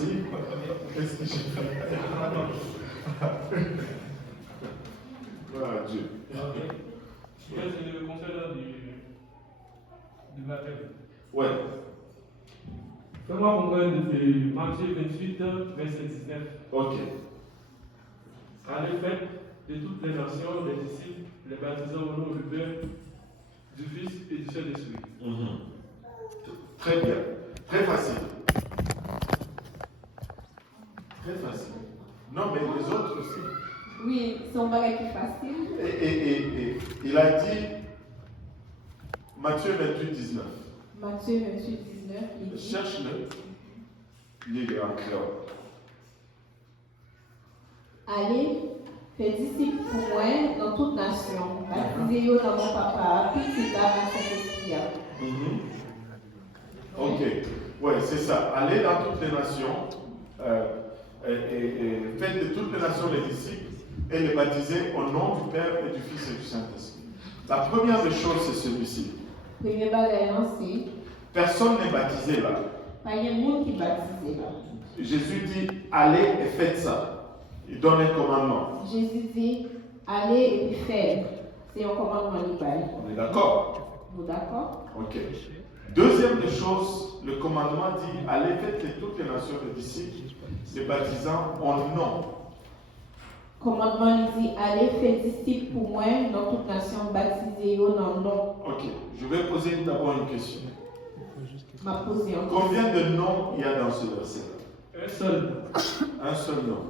merci. Qu'est-ce que j'ai fait? Voilà, Dieu. C'est le concernant du baptême. Ouais. Fais-moi comprendre de Matthieu 28, verset 19. Ok. Allez, faites de toutes les nations les disciples, les baptisant au nom du Père, du Fils et du Saint-Esprit. Très bien. Très facile. Très facile. Non, mais les autres aussi. Oui, c'est un bagage qui est facile. Et il a dit, Matthieu 28, 19. Matthieu 28, 19, il dit. Cherche-le. Lis-le en créole. Allez, faites disciples pour moi dans toute nation. Baptisez-vous dans mon papa, puis c'est là mon Saint-Esprit. Ok. Ouais, c'est ça. Allez dans toutes les nations. Et faites de toutes les nations les disciples et les baptisez au nom du Père et du Fils et du Saint-Esprit. La première des choses, c'est celui-ci. Premier bagage, c'est. Personne n'est baptisé là. Pas de monde qui est baptisé là. Jésus dit, allez et faites ça. Il donne un commandement. Jésus dit, allez et puis faites. C'est un commandement libéral. On est d'accord? Vous d'accord? Ok. Deuxième des choses, le commandement dit, allez faites de toutes les nations des disciples, les baptisant en nom. Commandement il dit, allez faites disciples pour moi dans toute nation, baptisez-vous dans le nom. Ok. Je vais poser d'abord une question. M'a posé encore. Combien de noms il y a dans ce verset? Un seul. Un seul nom.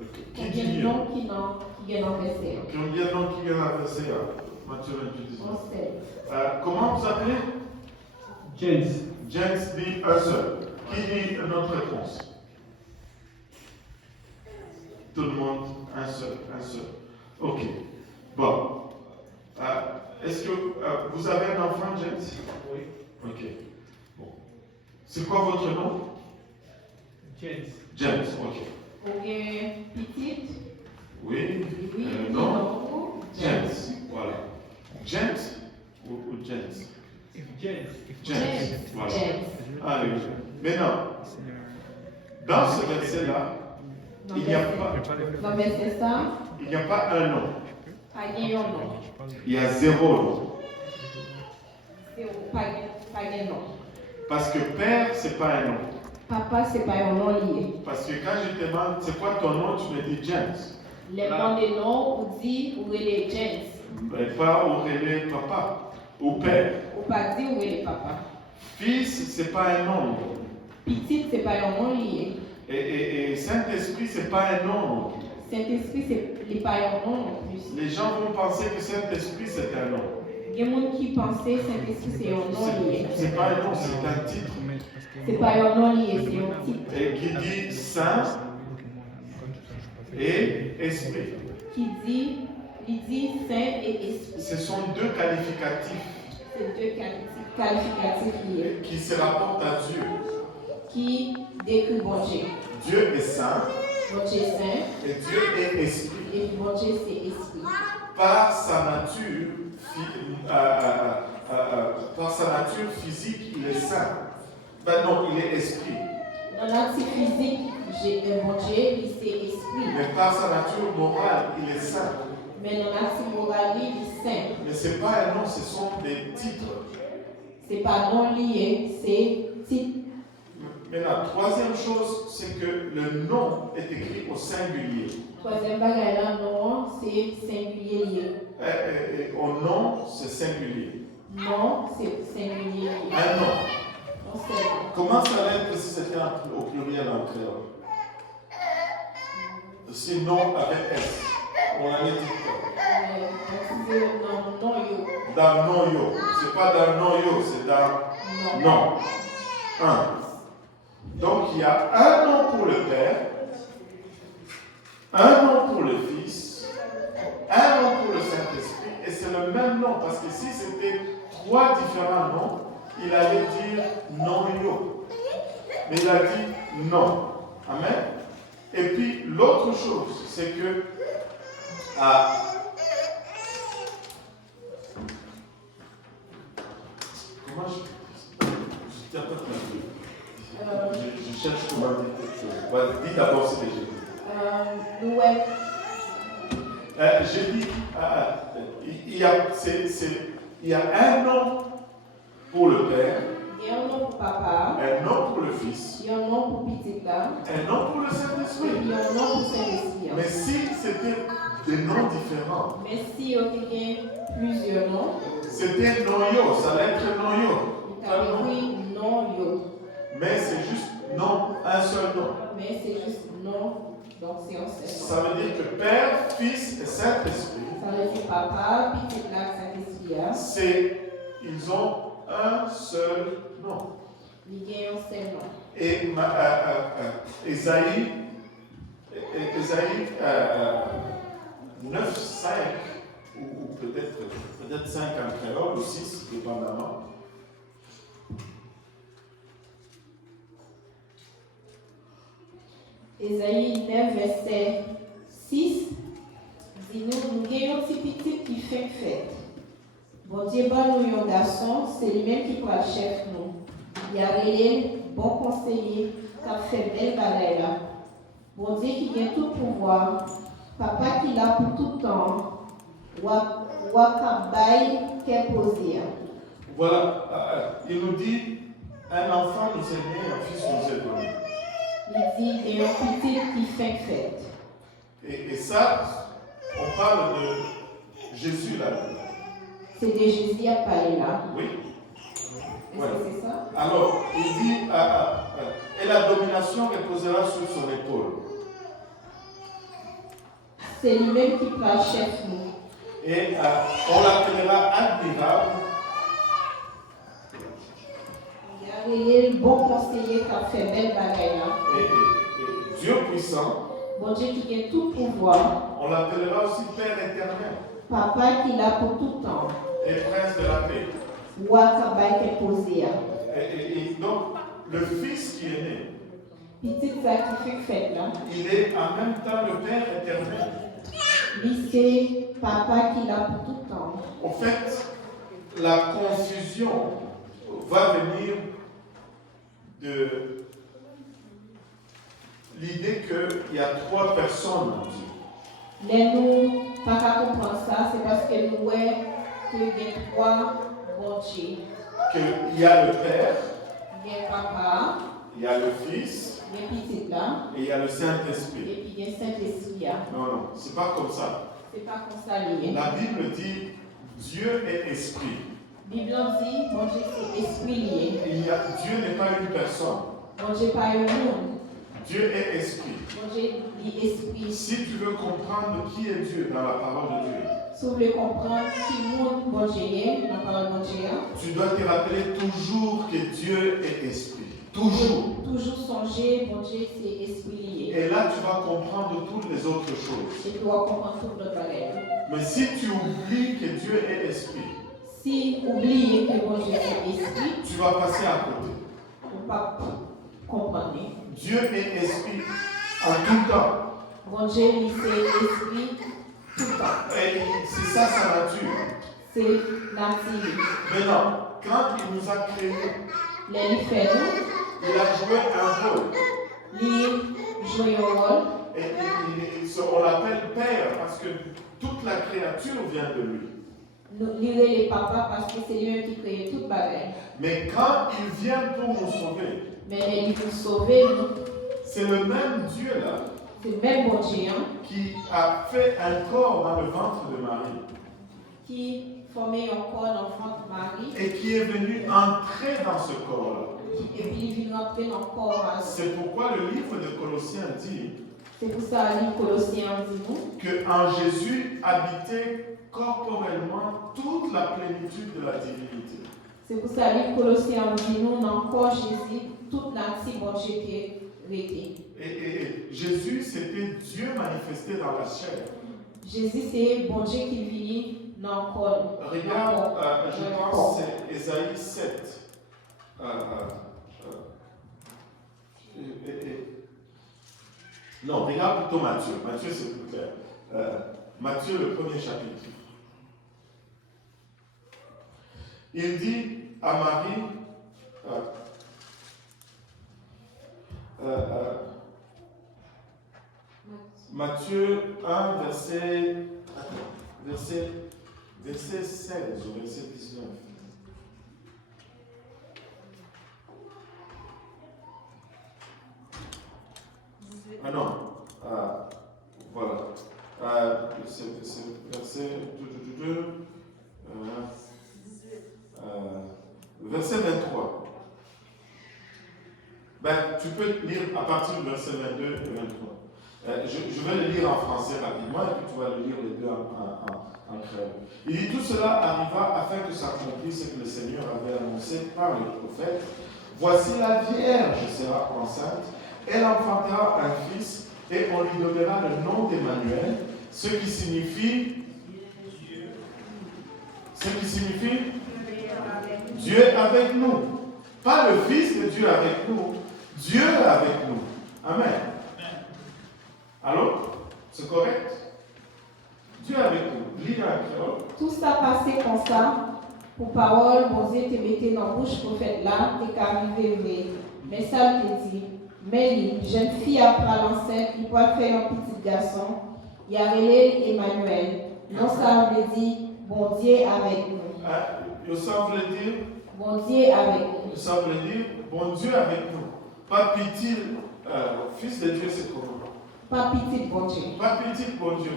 Ok. Qui dit Combien de mieux? noms qui viennent en verset? Combien de noms qui viennent à verset Matthieu 28, 19. On sait. Comment vous appelez? James. James dit un seul. Qui dit une autre réponse? Tout le monde, un seul, un seul. Ok. Bon. Est-ce que vous avez un enfant, James? Oui. Ok. Bon. C'est quoi votre nom? James. James, ok. Ou bien petite? Oui. Oui. Non. James. Voilà. James ou James? James. James. Voilà. James. Allez. Maintenant, dans ce verset-là, il n'y a pas, Dans verset ça, il n'y a pas un nom. pas de nom. Il y a zéro nom. C'est pas de nom. Parce que père, c'est pas un nom. Papa, c'est pas un nom lié. Parce que quand je te demande c'est quoi ton nom, tu me dis James. Les noms de nom, ou dit, ou les James. Mais pas Aurélie papa ou père. Ou pas dit, ou les papa. Fils, c'est pas un nom. Petite, c'est pas un nom lié. Et Saint-Esprit, c'est pas un nom. Saint-Esprit, c'est pas un nom non plus. Les gens vont penser que Saint-Esprit, c'est un nom. Il y a des gens qui pensaient Saint-Esprit, c'est un nom lié. C'est pas un nom, c'est un titre. C'est pas un nom lié, c'est un titre. Et qui dit Saint et Esprit. Il dit Saint et Esprit. Ce sont deux qualificatifs C'est deux qualificatifs liés qui se rapportent à Dieu. qui décrit bon Dieu. Dieu est saint Bon Dieu est saint et Dieu est esprit. et bon Dieu c'est esprit. Par sa nature, par sa nature physique, il est saint. Ben non, il est esprit. Dans l'acte physique, bon Dieu, c'est esprit. Mais par sa nature morale, il est saint. Mais dans l'acte moral, il est saint. Mais ce n'est pas un nom, ce sont des titres. C'est pas non lié, c'est titre. Mais la troisième chose, c'est que le nom est écrit au singulier. Troisième bagage là, non, c'est singulier lié. Au nom, c'est singulier. Non, c'est singulier lié. Un nom. On sait. Comment ça allait être si c'était au pluriel en créole? Si nom avec S, on allait dire quoi? Non, yo. Dans non yo. C'est pas dans non yo, c'est dans non. Un. Donc il y a un nom pour le Père, un nom pour le Fils, un nom pour le Saint-Esprit, et c'est le même nom, parce que si c'était trois différents noms, il allait dire non yo. Mais il a dit non. Amen. Et puis l'autre chose, c'est que comment je peux dire ça? Je ne pas cherche comment dire quelque chose. Vas-y, dis d'abord ce que j'ai dit. Nous, ouais, J'ai dit, il y a un nom pour le Père, il y a un nom pour papa, un nom pour le Fils, il y a un nom pour petit là, un nom pour le et Saint-Esprit. il y a un nom pour Saint-Esprit. Mais si c'était des noms différents, Mais si on a plusieurs noms, c'était noyau, ça allait être noyau. il a écrit non yo. Mais c'est juste non, un seul nom. Mais c'est juste non, donc c'est un seul nom. Ça veut dire que Père, Fils et Saint-Esprit, Ça veut dire papa, petit là, Saint-Esprit. ils ont un seul nom. Il y a un seul nom. Et Ésaïe 9, 5, ou peut-être 5 en créole, ou 6, dépendamment. Ésaïe 9, verset 6, dit nous gagnons un petit qui fait fête. Bon Dieu, nous un garçon, c'est lui-même qui prend chef nous. Il y a rien, bon conseiller, qui a fait belle bagaille là. Bon Dieu qui vient tout pouvoir, papa qui l'a pour tout temps, Wakabaï qui est posé. Voilà, il nous dit, un enfant nous est né, un fils nous est donné. Il dit, il y a un petit qui fait fête. Et ça, on parle de Jésus là. C'est de Jésus qui a parlé là. Oui. Est-ce Voilà. que c'est ça? Alors, il dit, et la domination reposera sur son épaule. C'est lui-même qui prend chef nous. Et on l'appellera admirable. Il y a le bon conseiller qui a fait belle bagaille là. Et Dieu puissant. Bon Dieu qui a tout pouvoir. On l'appellera aussi Père éternel. Papa qui l'a pour tout temps. Et Prince de la paix. Wakabaï qui est posé. Et donc, le Fils qui est né, Petit ça qui fait fête là. il est en même temps le Père éternel. Lui c'est papa qui l'a pour tout temps. En fait, la confusion va venir de l'idée qu'il y a trois personnes en Dieu. Mais nous, pas qu'à comprendre ça, c'est parce que nous voyons qu'il y a trois bon Dieu. Qu'il y a le Père, Il y a papa, il y a le Fils il y a petit là, et il y a le et Saint-Esprit. puis il y a Saint-Esprit. Non, non, c'est pas comme ça. C'est pas comme ça lié. La Bible dit Dieu est esprit. La Bible dit, bon Dieu c'est esprit lié. Dieu n'est pas une personne. Bon Dieu pas un monde. Dieu est esprit. Bon Dieu dit esprit. Si tu veux comprendre qui est Dieu dans la parole de Dieu, Si vous voulez comprendre qui monde bon Dieu est, dans la parole de bon Dieu, tu dois te rappeler toujours que Dieu est esprit. Toujours. toujours songer, bon Dieu c'est esprit lié. Et là, tu vas comprendre toutes les autres choses. Et tu dois comprendre tout notre bagage. Mais si tu oublies que Dieu est esprit, Si oubliez que bon Dieu est esprit, tu vas passer à côté. on ne peut pas comprendre. Dieu est esprit en tout temps. Bon Dieu, lui, c'est esprit tout le temps. Et c'est ça sa nature. C'est nature. Maintenant, quand il nous a créés, Les fait nous, il a joué un rôle. lui joue un rôle. Et on l'appelle Père parce que toute la créature vient de lui. Nous lirons les papas parce que c'est lui-même qui crée toute bagaille. Mais quand il vient pour nous sauver, Mais les livres sauver, nous, c'est le même Dieu là c'est le même bon Dieu hein, qui a fait un corps dans le ventre de Marie qui formait un corps d'enfant de Marie. et qui est venu entrer dans ce corps-là. Et puis il vient rentrer dans le corps. C'est pourquoi le livre de Colossiens dit C'est pour ça que livre Colossiens dit nous qu'en Jésus habitait corporellement toute la plénitude de la divinité. c'est pour ça que livre Colossiens dit nous dans le corps Jésus, toute nature bon Dieu qui est rété. Et Jésus, c'était Dieu manifesté dans la chair. Jésus, c'est bon Dieu qui vit dans le corps. Regarde, je pense que c'est Ésaïe 7. Non, regarde plutôt Matthieu. Matthieu, c'est plus clair. Matthieu, le premier chapitre. Il dit à Marie, Matthieu 1, verset 16 ou verset 19. Ah non, voilà. C'est verset 23. Ben, tu peux lire à partir du verset 22 et 23. Je vais le lire en français rapidement et puis tu vas le lire les deux en créole. Il dit: tout cela arriva afin que s'accomplisse ce que le Seigneur avait annoncé par le prophète. Voici la Vierge sera enceinte, elle enfantera un fils et on lui donnera le nom d'Emmanuel, ce qui signifie Dieu avec nous. Pas le Fils de Dieu avec nous, Dieu avec nous. Amen. Allô? C'est correct? Dieu avec nous. Lis dans la créole. Tout ça passait comme ça, pour parole, bon Dieu te mettait dans la bouche prophète là, t'es qu'arrivé vrai. Mais ça te dit, mais lui, jeune fille après l'enceinte, il peut faire un petit garçon, il y avait Emmanuel. Non, ça veut dire, bon Dieu avec nous. Ça veut dire, Bon Dieu avec nous. ça veut dire, bon Dieu avec nous. Pas petit, Fils de Dieu, c'est comment? Pas petit bon Dieu. Pas petit, bon Dieu.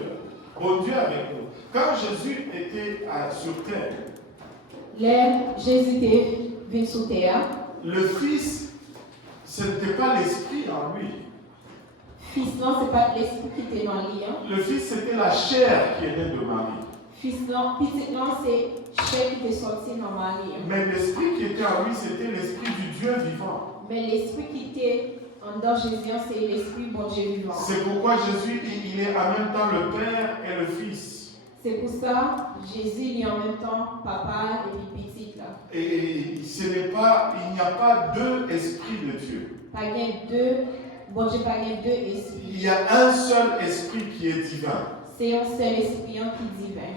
Bon Dieu avec nous. Quand Jésus était sur terre, Jésus était venu sur terre. le Fils, ce n'était pas l'Esprit en lui. Fils, non, ce n'est pas l'esprit qui était dans lui. Le Fils, c'était la chair qui est née de Marie. Fils, non, petit, non, c'est chair qui était sorti dans Marie. Mais l'Esprit qui était en lui, c'était l'Esprit du Dieu vivant. Mais l'esprit qui était en dedans Jésus, c'est l'esprit bon Dieu vivant. C'est pourquoi Jésus, il est en même temps le Père et le Fils. C'est pour ça Jésus il est en même temps papa et puis petit là. Et il n'y a pas deux esprits de Dieu. Pas deux, bon Dieu pas deux esprits. Il y a un seul esprit qui est divin. C'est un seul esprit qui est divin.